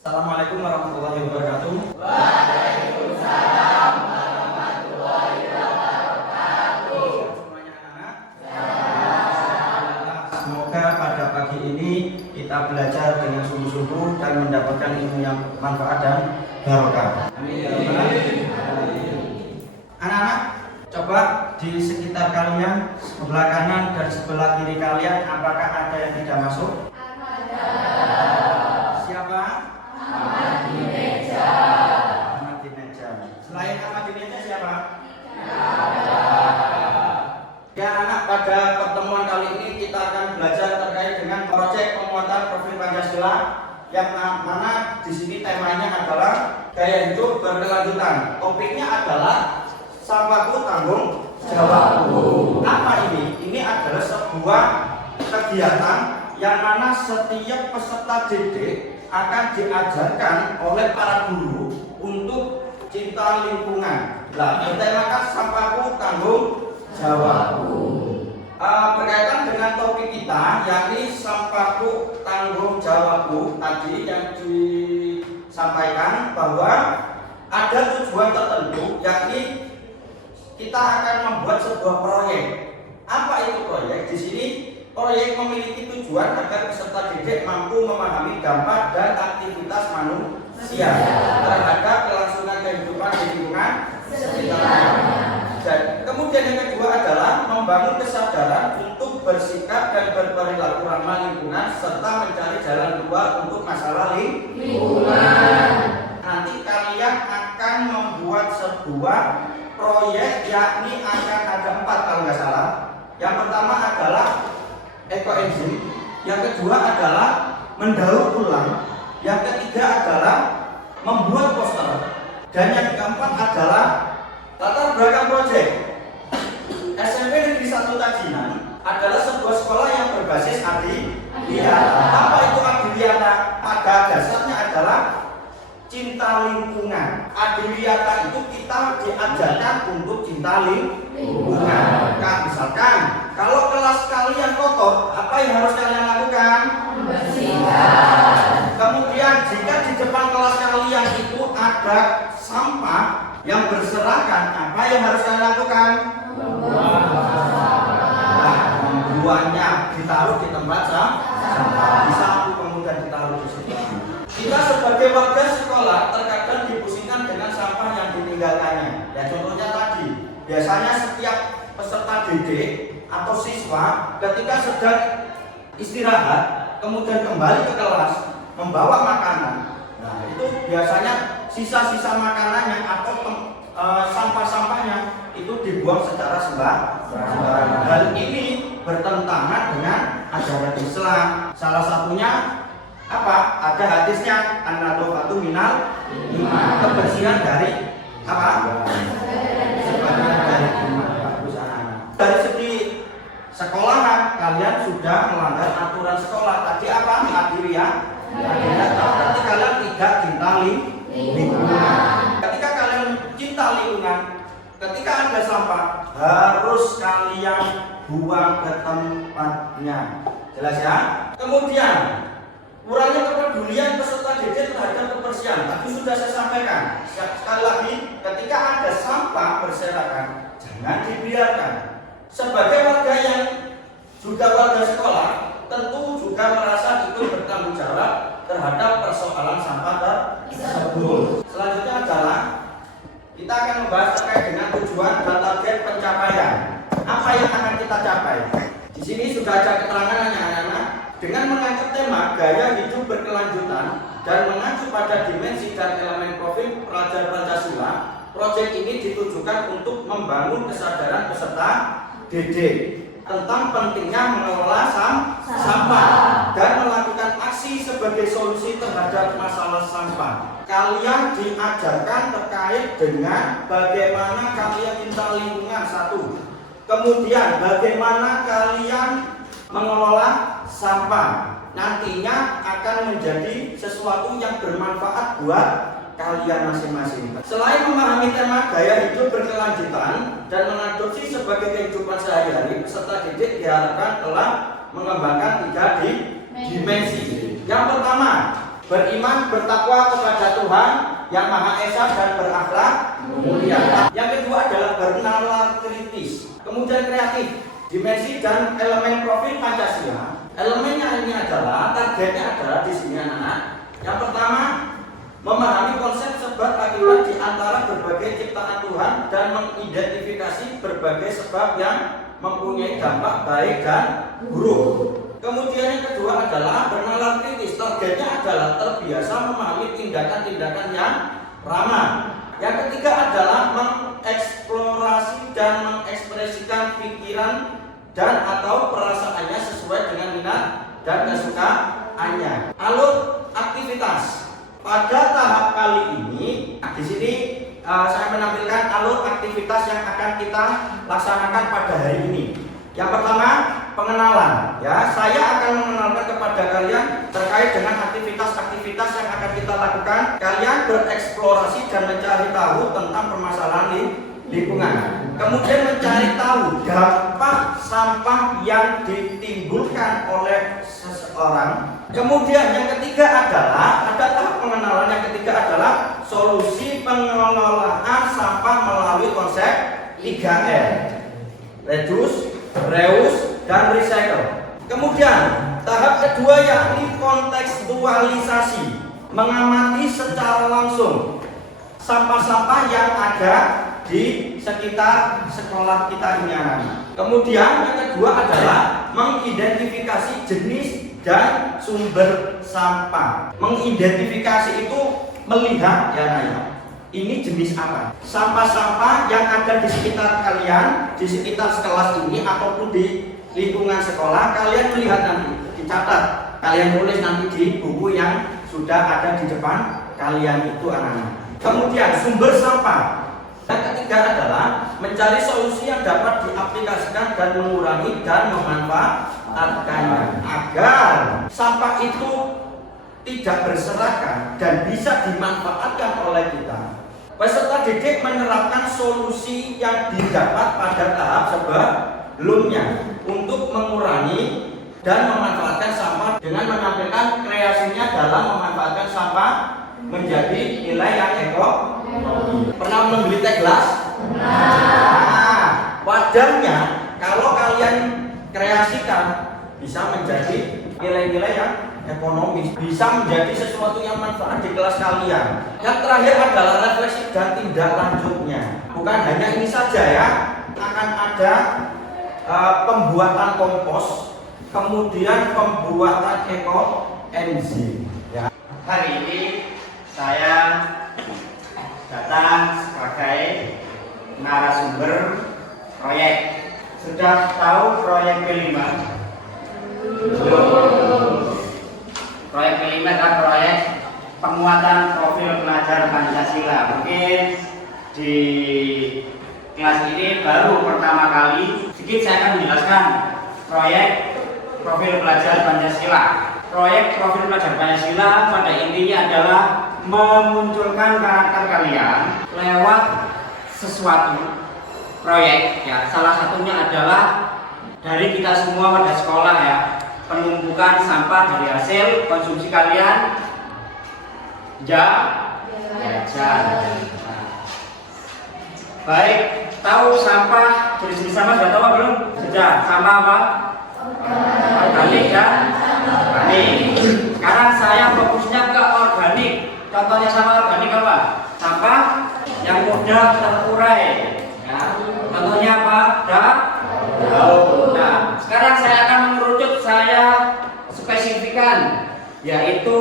Assalamualaikum warahmatullahi wabarakatuh. Waalaikumsalam warahmatullahi wabarakatuh. Semuanya anak-anak. Semoga pada pagi ini kita belajar dengan sungguh-sungguh dan mendapatkan ilmu yang manfaat dan barokah. Amin. Anak-anak, coba di sekitar kalian, sebelah kanan dan sebelah kiri kalian, apakah ada yang tidak masuk? Ada. Siapa? Ahmad di meja. Ahmad di meja. Selain Ahmad di meja siapa? Ya anak, pada pertemuan kali ini kita akan belajar terkait dengan proyek pemuatan profil Pancasila yang mana di sini temanya adalah gaya hidup berkelanjutan. Topiknya adalah sampahku tanggung jawabku. Apa ini? Ini adalah sebuah kegiatan yang mana setiap peserta didik akan diajarkan oleh para guru untuk cinta lingkungan. Nah, bertemakan sampahku tanggung jawabku. Berkaitan dengan topik kita, yakni sampahku tanggung jawabku, tadi yang disampaikan bahwa ada tujuan tertentu, yakni kita akan membuat sebuah proyek. Apa itu proyek? Di sini proyek memiliki tujuan agar peserta didik mampu memahami dampak dan aktivitas manusia terhadap kelangsungan kehidupan di lingkungan sekitarnya. Dan kemudian yang kedua adalah membangun kesadaran untuk bersikap dan berperilaku ramah lingkungan serta mencari jalan keluar untuk masalah lingkungan. Nanti kalian akan membuat sebuah proyek, yakni akan ada 4 kalau nggak salah. Yang pertama adalah ekoenzim, yang kedua adalah mendaur ulang, yang ketiga adalah membuat poster, dan yang keempat adalah latar belakang proyek. SMP Negeri 1 Tajinan adalah sebuah sekolah yang berbasis adiwiyata. Apa itu adiwiyata? Pada dasarnya adalah cinta lingkungan. Adiwiyata itu kita diajarkan untuk cinta lingkungan. Nah, misalkan kalau kelas kalian kotor, apa yang harus kalian lakukan? Membersihkan. Kemudian jika di depan kelas kalian itu ada sampah yang berserakan, apa yang harus kalian lakukan? Membuangnya, ditaruh di tempat sampah, disapu kemudian ditaruh di situ. Kita sebagai warga sekolah terkadang dipusingkan dengan sampah yang ditinggalkannya. Ya contohnya tadi, biasanya setiap peserta didik atau siswa ketika sedang istirahat kemudian kembali ke kelas membawa makanan. Nah, itu biasanya sisa-sisa makanannya atau sampah-sampahnya itu dibuang secara sembarangan. Hal ini bertentangan dengan ajaran Islam. Salah satunya apa? Ada hadisnya, an-nadhafatu minal iman. Kebersihan dari apa? Sebagian dari iman. Dari segi sekolahan kalian sudah melanggar aturan sekolah. Tadi apa? Adiwiyata. Berarti kalian tidak cinta lingkungan. Ketika kalian cinta lingkungan, ketika ada sampah harus kalian buang ke tempatnya. Jelas ya? Kemudian kurangnya kepedulian peserta didik terhadap kebersihan. Tadi sudah saya sampaikan. Sekali lagi, ketika ada sampah berserakan, jangan dibiarkan. Sebagai warga yang juga warga sekolah, tentu juga merasa ikut bertanggung jawab terhadap persoalan sampah tersebut. Selanjutnya adalah kita akan membahas terkait dengan tujuan dan target pencapaian. Apa yang akan kita capai? Di sini sudah ada keterangannya anak-anak. Dengan mengangkat tema gaya hidup berkelanjutan dan mengacu pada dimensi dan elemen profil pelajar Pancasila, proyek ini ditujukan untuk membangun kesadaran peserta didik tentang pentingnya mengelola sampah dan melakukan aksi sebagai solusi terhadap masalah sampah. Kalian diajarkan terkait dengan bagaimana kalian cinta lingkungan, satu. Kemudian bagaimana kalian mengelola sampah. Nantinya akan menjadi sesuatu yang bermanfaat buat kalian masing-masing. Selain memahami tema gaya hidup berkelanjutan dan mengadopsi sebagai kehidupan sehari-hari, peserta didik diharapkan telah mengembangkan 3 dimensi. Yang pertama, beriman, bertakwa kepada Tuhan yang Maha Esa dan berakhlak mulia. Yang kedua adalah bernalar kritis, kemudian kreatif, dimensi dan elemen profil Pancasila. Elemennya ini adalah, targetnya adalah di sini anak-anak. Yang pertama, memahami konsep sebab akibat di antara berbagai ciptaan Tuhan dan mengidentifikasi berbagai sebab yang mempunyai dampak baik dan buruk. Kemudian yang kedua adalah bernalar kritis. Targetnya adalah terbiasa memahami tindakan-tindakan yang ramah. Yang ketiga adalah mengeksplorasi dan mengekspresikan pikiran dan atau perasaannya sesuai dengan minat dan kesukaannya. Alur aktivitas. Pada tahap kali ini, di sini saya menampilkan alur aktivitas yang akan kita laksanakan pada hari ini. Yang pertama, pengenalan. Ya, saya akan mengenalkan kepada kalian terkait dengan aktivitas-aktivitas yang akan kita lakukan. Kalian bereksplorasi dan mencari tahu tentang permasalahan lingkungan. Kemudian mencari tahu dampak sampah yang ditimbulkan oleh seseorang. Kemudian yang ketiga adalah, ada tahap pengenalan. Yang ketiga adalah solusi pengelolaan sampah melalui konsep 3R. Reduce, reuse, dan recycle. Kemudian tahap kedua yakni kontekstualisasi, mengamati secara langsung sampah-sampah yang ada di sekitar sekolah kita ini anak-anak. Kemudian yang kedua adalah mengidentifikasi jenis dan sumber sampah. Mengidentifikasi itu melihat ya anak-anak, ini jenis apa? Sampah-sampah yang ada di sekitar kalian, di sekitar kelas ini ataupun di lingkungan sekolah, kalian melihat nanti, dicatat. Kalian tulis nanti di buku yang sudah ada di depan kalian itu anak-anak. Kemudian sumber sampah. Yang ketiga adalah mencari solusi yang dapat diaplikasikan dan mengurangi dan memanfaatkannya agar sampah itu tidak berserakan dan bisa dimanfaatkan oleh kita. Peserta didik menerapkan solusi yang didapat pada tahap sebelumnya untuk mengurangi dan memanfaatkan sampah dengan menampilkan kreasinya dalam memanfaatkan sampah menjadi nilai yang ekonomi. Pernah membeli teh gelas? Nah, wadahnya kalau kalian kreasikan bisa menjadi nilai-nilai yang ekonomis, bisa menjadi sesuatu yang manfaat di kelas kalian. Yang terakhir adalah refleksi dan tindak lanjutnya. Bukan hanya ini saja ya, akan ada pembuatan kompos, kemudian pembuatan ekoenzim. Ya. Hari ini saya datang sebagai narasumber proyek. Sudah tahu proyek P5? Belum. Proyek P5 adalah proyek penguatan profil pelajar Pancasila. Mungkin di kelas ini baru pertama kali. Sedikit saya akan menjelaskan proyek profil pelajar Pancasila. Proyek profil pelajar Pancasila pada intinya adalah memunculkan karakter kalian lewat sesuatu proyek ya. Salah satunya adalah dari kita semua pada sekolah ya, penumpukan sampah dari hasil konsumsi kalian jajan. Nah, baik, tahu sampah, jenis sampah sudah tahu apa belum? Sudah. Sampah apa? Organik dan organik. Sekarang saya fokusnya ke organik. Contohnya sampah organik apa? Sampah yang mudah terurai. Ya. Contohnya apa? Daun. Nah, sekarang saya akan mengerucut, saya spesifikan, yaitu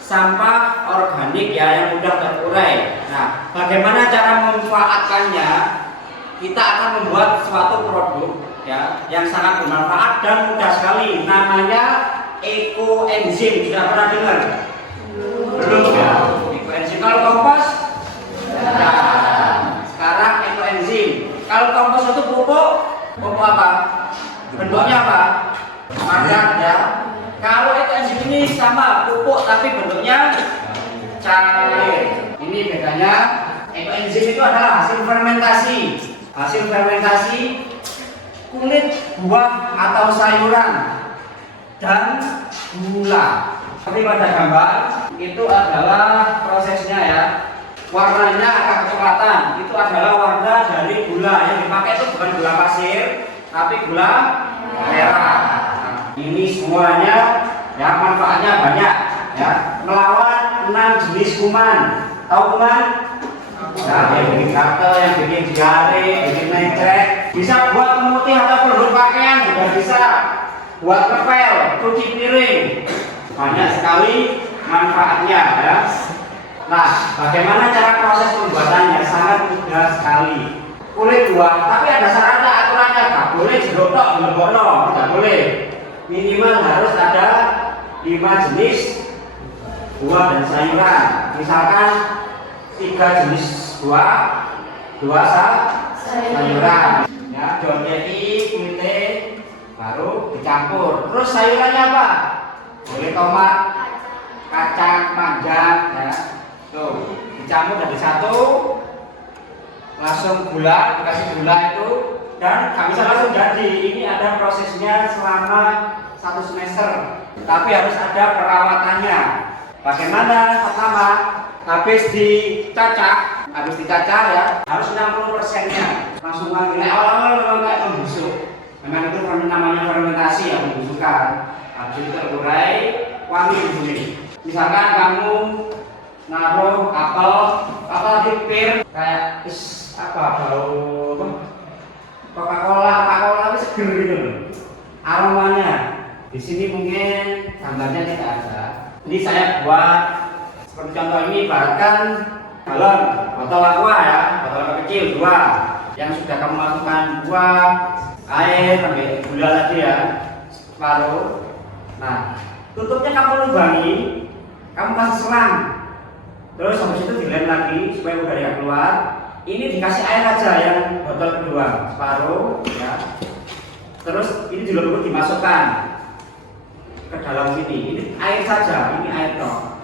sampah organik ya yang mudah terurai. Nah, bagaimana cara memanfaatkannya? Kita akan membuat suatu produk ya yang sangat bermanfaat dan mudah sekali. Namanya ekoenzim. Sudah pernah dengar? Belum ya? Ekoenzim. Kalau kompos? Nah, sekarang ekoenzim. Kalau kompos itu pupuk apa? Bentuknya apa? Padat ya. Kalau ekoenzim ini sama pupuk tapi bentuknya cair. Ini bedanya. Ekoenzim itu adalah hasil fermentasi. Hasil fermentasi kulit buah atau sayuran dan gula. Seperti pada gambar itu adalah prosesnya ya. Warnanya agak kecoklatan. Itu adalah warna dari gula yang dipakai itu bukan gula pasir, tapi gula merah. Nah, ini semuanya ya manfaatnya banyak ya. Melawan 6 jenis kuman. Tahu kuman? Nah, yang bikin gatel, yang bikin diare, bikin mencret, bisa buat pemutih atau produk pakaian, juga bisa buat ngepel, cuci piring, banyak sekali manfaatnya ya. Nah, bagaimana cara proses pembuatannya? Sangat mudah sekali. Kulit buah, tapi ada syaratnya, aturannya, nggak boleh jeruk tok, tidak boleh. Minimal harus ada 5 jenis buah dan sayuran. Misalkan 3 jenis buah, 2 sayuran. Ya, daun jati, kulitnya baru dicampur. Terus sayurannya apa? Boleh tomat, kacang panjang, ya. Tuh, dicampur jadi satu. Langsung gula, dikasih gula itu, dan nggak bisa langsung jadi. Ini ada prosesnya selama 1 semester. Tapi harus ada perawatannya. Bagaimana? Pertama, habis dicacah ya, harus 60%-nya langsung wangi. Awal-awal memang kayak membusuk. Memang itu namanya fermentasi ya, pembusukan. Habis itu terurai, wangi di sini. Misalkan kamu naruh apel tadi pir kayak bau Coca-Cola itu seger gitu loh. Aromanya di sini mungkin gambarnya tidak ada. Ini saya buat seperti contoh ini, bahkan galon botol aqua ya, botol kecil 2 yang sudah kamu masukkan buah, air sampai gula tadi ya, separuh. Nah, tutupnya kamu lubangi, kamu kasih selang. Terus habis itu dilem lagi supaya udaranya keluar. Ini dikasih air aja yang botol kedua, separuh ya. Terus ini juga dimasukkan ke dalam sini. Ini air saja, ini air toh.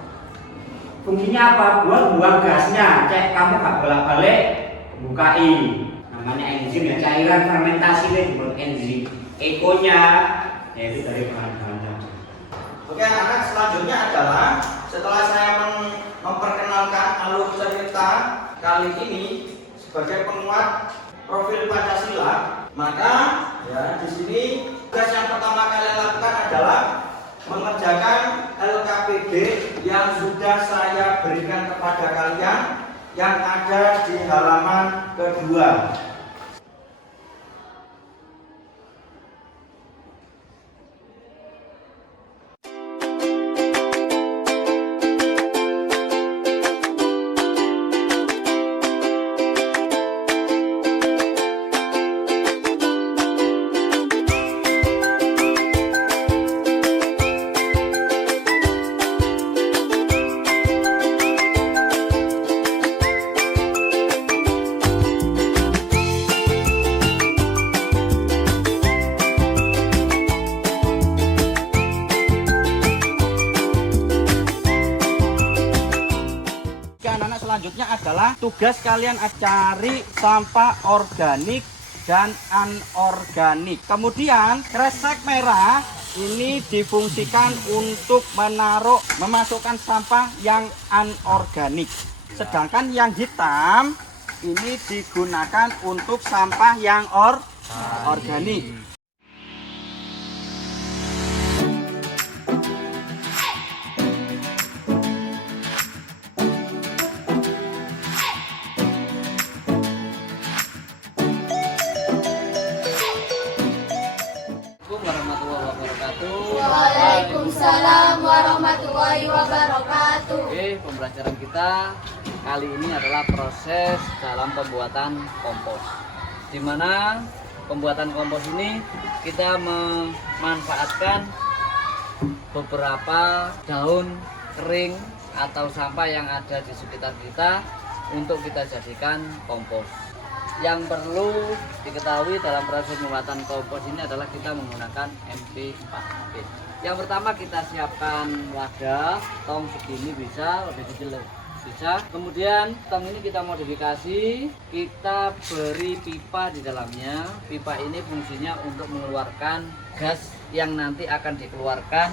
Fungsinya apa? Buat buang gasnya. Cek kamu gak bolak-balik bukai. Namanya enzim ya, cairan fermentasi ini disebut enzim. Ekonya yaitu dari bahan-bahannya. Oke, anak selanjutnya adalah setelah saya memperkenalkan alur cerita kali ini sebagai penguat profil Pancasila, maka ya di sini tugas yang pertama kalian lakukan adalah mengerjakan LKPD yang sudah saya berikan kepada kalian yang ada di halaman kedua. Selanjutnya adalah tugas kalian cari sampah organik dan anorganik. Kemudian kresek merah ini difungsikan untuk memasukkan sampah yang anorganik. Sedangkan yang hitam ini digunakan untuk sampah yang organik. Waalaikumsalam warahmatullahi wabarakatuh. Oke, pembelajaran kita kali ini adalah proses dalam pembuatan kompos. Di mana pembuatan kompos ini kita memanfaatkan beberapa daun kering atau sampah yang ada di sekitar kita untuk kita jadikan kompos. Yang perlu diketahui dalam proses pembuatan kompos ini adalah kita menggunakan MP4P. Yang pertama kita siapkan wadah, tong segini bisa, lebih kecil bisa. Kemudian tong ini kita modifikasi, kita beri pipa di dalamnya. Pipa ini fungsinya untuk mengeluarkan gas yang nanti akan dikeluarkan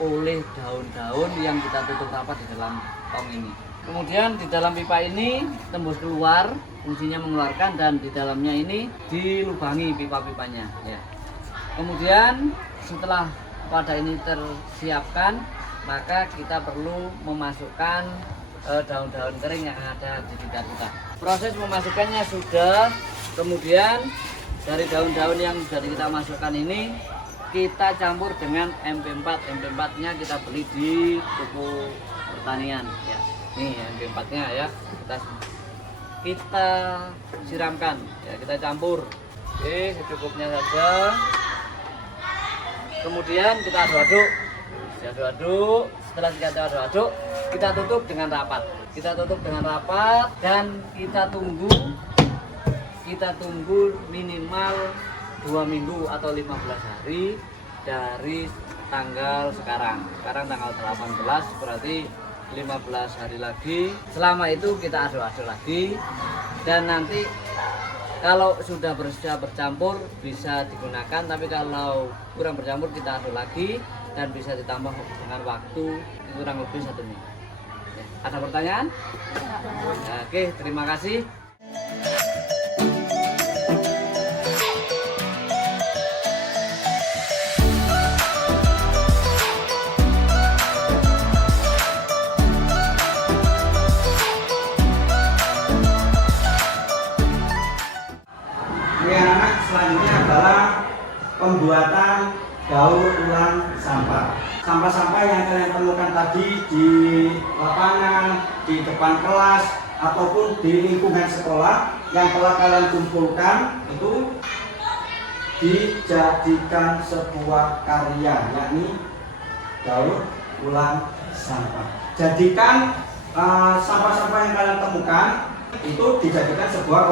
oleh daun-daun yang kita tutup rapat di dalam tong ini. Kemudian di dalam pipa ini tembus keluar, fungsinya mengeluarkan, dan di dalamnya ini dilubangi pipa-pipanya ya. Kemudian setelah wadah ini tersiapkan, maka kita perlu memasukkan daun-daun kering yang ada di sekitar kita. Proses memasukkannya sudah, kemudian dari daun-daun yang sudah kita masukkan ini kita campur dengan MP4. MP4-nya kita beli di toko pertanian ya. Nih MP4-nya ya. Kita siramkan ya, kita campur. Oke, secukupnya saja. Kemudian kita aduk-aduk. Diaduk-aduk. Setelah kita aduk-aduk, kita tutup dengan rapat. Kita tutup dengan rapat dan kita tunggu minimal 2 minggu atau 15 hari dari tanggal sekarang. Sekarang tanggal 18, berarti 15 hari lagi. Selama itu kita aduk-aduk lagi, dan nanti kalau sudah bercampur bisa digunakan, tapi kalau kurang bercampur kita aduk lagi dan bisa ditambah dengan waktu kurang lebih 1 minggu. Ada pertanyaan? Ya, oke, terima kasih. Anak selanjutnya adalah pembuatan daur ulang sampah. Sampah-sampah yang kalian temukan tadi di lapangan, di depan kelas, ataupun di lingkungan sekolah yang telah kalian kumpulkan itu dijadikan sebuah karya, yakni daur ulang sampah. Jadikan sampah-sampah yang kalian temukan itu dijadikan sebuah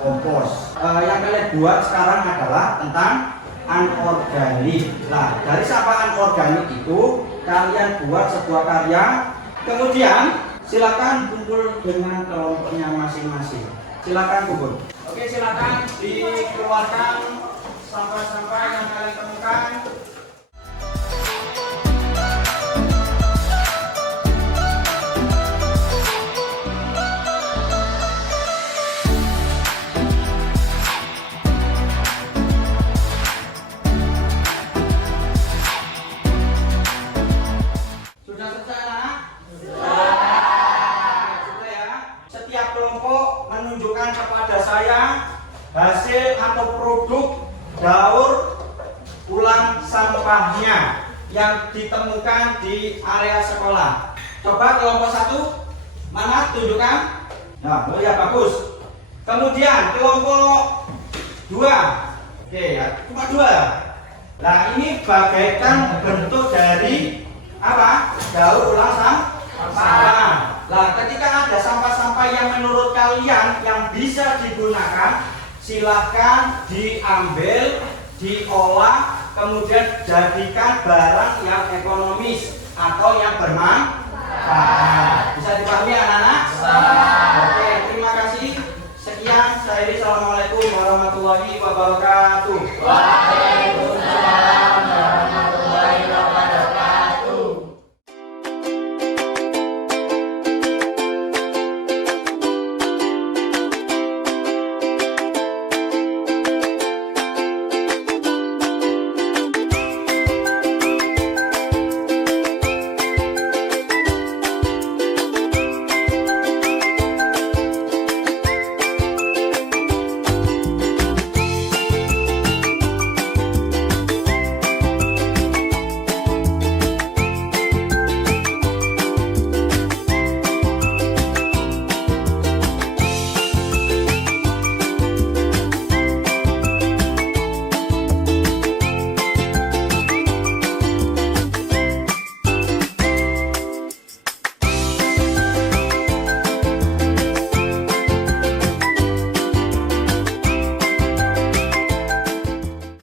kompos. Yang kalian buat sekarang adalah tentang anorganik. Nah, dari sampah anorganik itu kalian buat sebuah karya. Kemudian silakan kumpul dengan kelompoknya masing-masing. Silakan kumpul. Oke, silakan dikeluarkan sampah-sampah yang kalian temukan. Menunjukkan kepada saya hasil atau produk daur ulang sampahnya yang ditemukan di area sekolah. Coba kelompok 1, mana tunjukkan? Nah, oh ya bagus. Kemudian kelompok 2, oke ya, cuma 2. Nah, ini bagaikan bentuk dari apa? Daur ulang sampah. Nah, ketika ada sampah-sampah yang menurut kalian yang bisa digunakan, silahkan diambil, diolah, kemudian jadikan barang yang ekonomis atau yang bermanfaat. Bisa dipahami anak-anak? Oke, terima kasih. Sekian, saya Assalamualaikum warahmatullahi wabarakatuh.